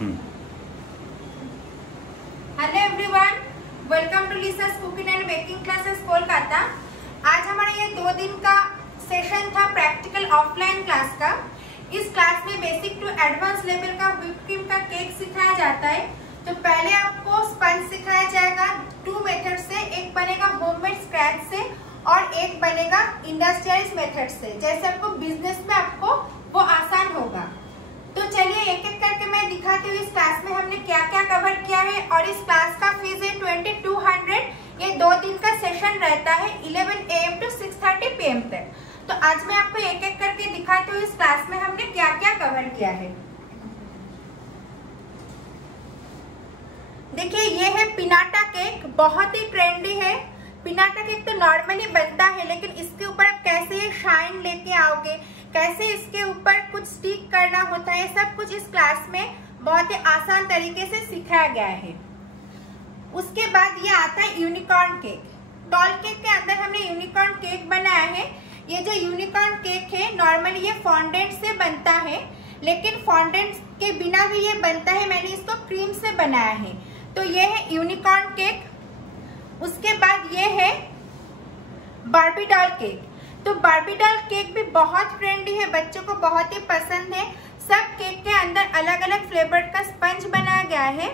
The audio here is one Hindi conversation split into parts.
Hello everyone, welcome to Lisa's cooking and baking classes Kolkata. आज हमारा ये 2 दिन का सेशन था प्रैक्टिकल ऑफलाइन क्लास का। इस क्लास में बेसिक टू एडवांस लेवल का व्हिप क्रीम का केक सिखाया जाता है। तो पहले आपको स्पंज सिखाया जाएगा 2 मेथड से, एक बनेगा होममेड स्क्रैच से और एक बनेगा इंडस्ट्रियलाइज्ड मेथड से। जैसे आपको बिजनेस में आपको वो आसान होगा। तो चलिए एक एक करके मैं दिखाती हूँ इस क्लास में हमने क्या क्या कवर किया है। और इस क्लास का फीस है 2200। ये 2 दिन का सेशन रहता है 11 AM to 6:30 PM तक। तो आज मैं आपको एक एक करके दिखाती हूँ इस क्लास में हमने क्या क्या कवर किया है। देखिए ये है पिनाटा केक, बहुत ही ट्रेंडी है। पिनाटा केक तो नॉर्मली बनता है, लेकिन इसके ऊपर आप कैसे ये शाइन लेके आओगे, कैसे इसके ऊपर कुछ स्टिक करना होता है, सब कुछ इस क्लास में बहुत ही आसान तरीके से सिखाया गया है। उसके बाद ये आता है यूनिकॉर्न केक। डॉल केक के अंदर हमने यूनिकॉर्न केक बनाया है। ये जो यूनिकॉर्न केक है नॉर्मली ये फॉन्डेंट से बनता है, लेकिन फॉन्डेंट के बिना भी ये बनता है। मैंने इसको क्रीम से बनाया है। तो ये है यूनिकॉर्न केक। उसके बाद ये है बार्बी डॉल केक। तो बार्बी डॉल केक भी बहुत ट्रेंडी है, बच्चों को बहुत ही पसंद है। सब केक के अंदर अलग अलग फ्लेवर का स्पंज बनाया गया है।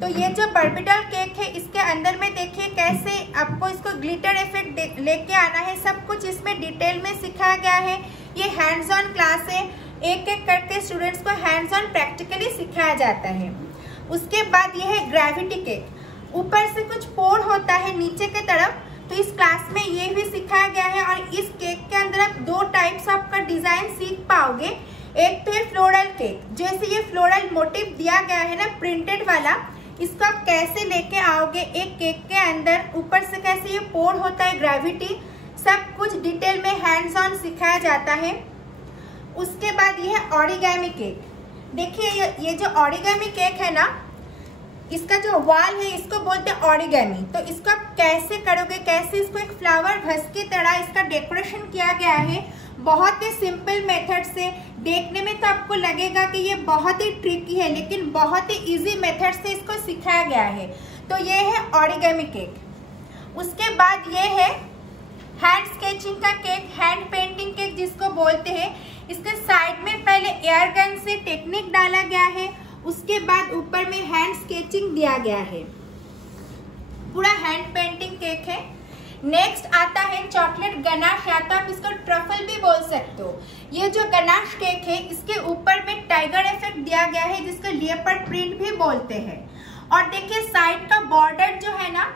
तो ये जो बार्बी डॉल केक है इसके अंदर में देखिए कैसे आपको इसको ग्लिटर इफेक्ट लेके आना है। सब कुछ इसमें डिटेल में सिखाया गया है। ये हैंड्स ऑन क्लास है, एक एक करके स्टूडेंट्स को हैंड्स ऑन प्रैक्टिकली सिखाया जाता है। उसके बाद ये है ग्रेविटी केक। ऊपर से कुछ पोर होता है नीचे के तरफ, तो इस क्लास में ये भी सिखाया गया है। और इस केक के अंदर आप 2 टाइप्स आपका डिजाइन सीख पाओगे। एक तो है फ्लोरल केक, जैसे ये फ्लोरल मोटिव दिया गया है ना प्रिंटेड वाला, इसको आप कैसे लेके आओगे एक केक के अंदर, ऊपर से कैसे ये पोर होता है, ग्रेविटी, सब कुछ डिटेल में हैंड्स ऑन सिखाया जाता है। उसके बाद ये है ओरिगेमी केक। देखिए ये जो ओरिगेमी केक है ना, इसका जो वाल है इसको बोलते हैं ओरिगेमी। तो इसको आप कैसे करोगे, कैसे इसको एक फ्लावर घस की तरह इसका डेकोरेशन किया गया है, बहुत ही सिंपल मेथड से। देखने में तो आपको लगेगा कि ये बहुत ही ट्रिकी है, लेकिन बहुत ही इजी मेथड से इसको सिखाया गया है। तो ये है ओरिगेमी केक। उसके बाद ये है हैंड स्केचिंग का केक, हैंड पेंटिंग केक जिसको बोलते हैं। इसके साइड में पहले एयर गन से टेक्निक डाला गया है, उसके बाद ऊपर में हैंड स्केचिंग दिया गया है। पूरा हैंड पेंटिंग केक है। नेक्स्ट आता है चॉकलेट गनाश, या तो आप इसको ट्रफल भी बोल सकते हो। ये जो गनाश केक है इसके ऊपर में टाइगर इफेक्ट दिया गया है, जिसको लियोपार्ड प्रिंट भी बोलते हैं। और देखिए साइड का बॉर्डर जो है ना,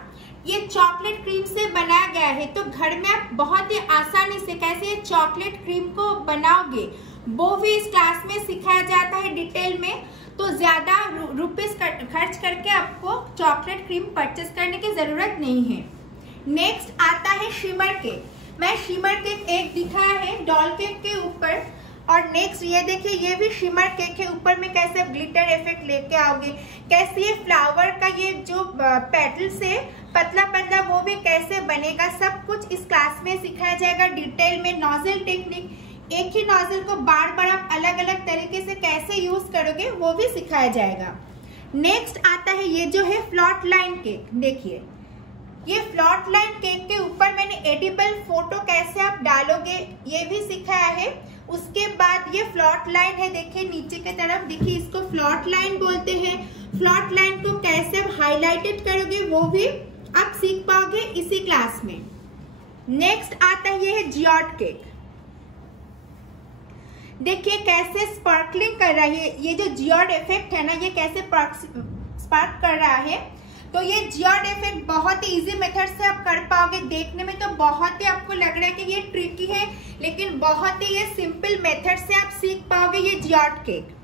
ये चॉकलेट क्रीम से बनाया गया है। तो घर में आप बहुत ही आसानी से कैसे ये चॉकलेट क्रीम को बनाओगे वो भी इस क्लास में सिखाया जाता है डिटेल में। तो ज्यादा रुपीस खर्च करके आपको चॉकलेट क्रीम परचेस करने की जरूरत नहीं है। नेक्स्ट आता है शिमर केक। मैं शिमर केक एक दिखाया है डॉल केक के ऊपर। और नेक्स्ट ये देखिए ये भी शिमर केक है। ऊपर में कैसे ग्लिटर इफेक्ट लेके आओगे, कैसे ये फ्लावर का ये जो पेटल से पतला पतला वो भी कैसे बनेगा, सब कुछ इस क्लास में सिखाया जाएगा डिटेल में। नोजल टेक्निक, एक ही नोजल को बार बार आप अलग अलग तरीके से कैसे यूज करोगे वो भी सिखाया जाएगा। नेक्स्ट आता है ये जो है फ्लॉट लाइन केक। देखिए ये फ्लॉट लाइन केक के ऊपर मैंने एडिबल फोटो कैसे आप डालोगे ये भी सिखाया है। उसके बाद ये फ्लॉट लाइन है, देखिए नीचे की तरफ, देखिए इसको फ्लॉट लाइन बोलते हैं। फ्लॉट लाइन को कैसे आप हाईलाइटेड करोगे वो भी आप सीख पाओगे इसी क्लास में। नेक्स्ट आता है ये है जियोट केक। देखिए कैसे स्पार्कलिंग कर रहा है, ये जो जियोड इफेक्ट है ना, ये कैसे स्पार्क कर रहा है। तो ये जियोड इफेक्ट बहुत ही इजी मेथड से आप कर पाओगे। देखने में तो बहुत ही आपको लग रहा है कि ये ट्रिकी है, लेकिन बहुत ही ये सिंपल मेथड से आप सीख पाओगे ये जियोड केक।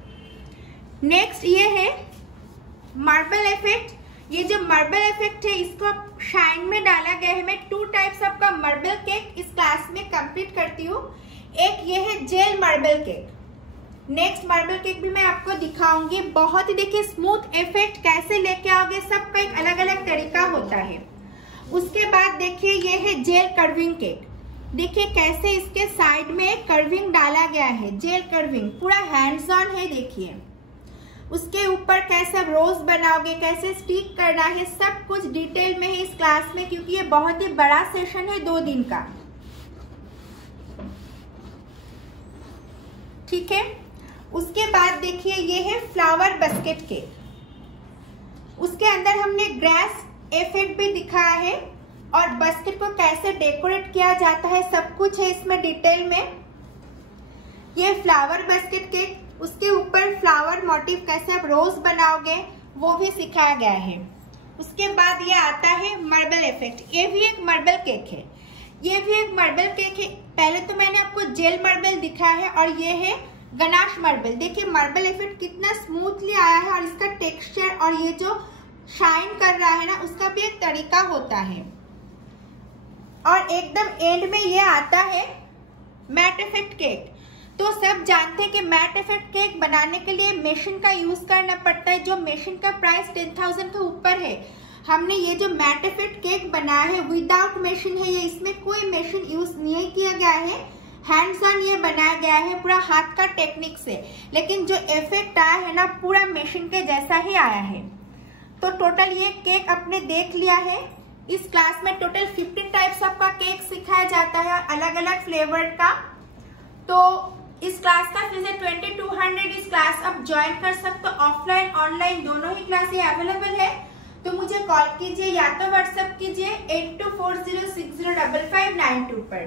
नेक्स्ट ये है मार्बल इफेक्ट। ये जो मार्बल इफेक्ट है इसको आप शाइन में डाला गया है। मैं 2 टाइप्स आपका मार्बल केक इस क्लास में कंप्लीट करती हूँ। एक ये है gel marble cake. Next marble cake भी मैं आपको दिखाऊंगी। बहुत ही देखिए स्मूथ इफेक्ट कैसे लेके आओगे, सबका एक अलग अलग तरीका होता है। उसके बाद देखिए ये है जेल कर्विंग केक। देखिए कैसे इसके साइड में कर्विंग डाला गया है, जेल कर्विंग, पूरा हैंड्स ऑन है। देखिए उसके ऊपर कैसे आप रोज बनाओगे, कैसे स्टिक करना है, सब कुछ डिटेल में है इस क्लास में, क्योंकि ये बहुत ही बड़ा सेशन है 2 दिन का। ठीक है, उसके बाद देखिए ये है फ्लावर बास्केट केक। उसके अंदर हमने ग्रास इफेक्ट भी दिखाया है और बास्केट को कैसे डेकोरेट किया जाता है, सब कुछ है इसमें डिटेल में। ये फ्लावर बास्केट केक, उसके ऊपर फ्लावर मोटिव कैसे आप रोज बनाओगे वो भी सिखाया गया है। उसके बाद ये आता है मार्बल इफेक्ट। ये भी एक मार्बल केक है, ये भी एक मार्बल केक है। पहले तो मैंने आपको जेल मार्बल दिखाया है और ये है गनाश मार्बल। देखिए मार्बल इफेक्ट कितना स्मूथली आया है और इसका टेक्सचर और ये जो शाइन कर रहा है ना, उसका भी एक तरीका होता है। और एकदम एंड में ये आता है मैट इफेक्ट केक। तो सब जानते हैं कि मैट इफेक्ट केक बनाने के लिए मशीन का यूज करना पड़ता है, जो मशीन का प्राइस 10,000 के ऊपर है। हमने ये जो मैट इफेक्ट केक बनाया है विदाउट मशीन है, ये इसमें कोई मशीन यूज नहीं किया गया है, हैंड्स ऑन ये बनाया गया है पूरा हाथ का टेक्निक से। लेकिन जो इफेक्ट आया है ना, पूरा मशीन के जैसा ही आया है। तो टोटल ये केक आपने देख लिया है। इस क्लास में टोटल 15 टाइप्स ऑफ का केक सिखाया जाता है, अलग अलग फ्लेवर का। तो इस क्लास का फीस है 2200। इस क्लास आप ज्वाइन कर सकते हो, ऑफलाइन ऑनलाइन दोनों ही क्लास अवेलेबल है। तो मुझे कॉल कीजिए या तो व्हाट्सएप कीजिए 8240605592 पर।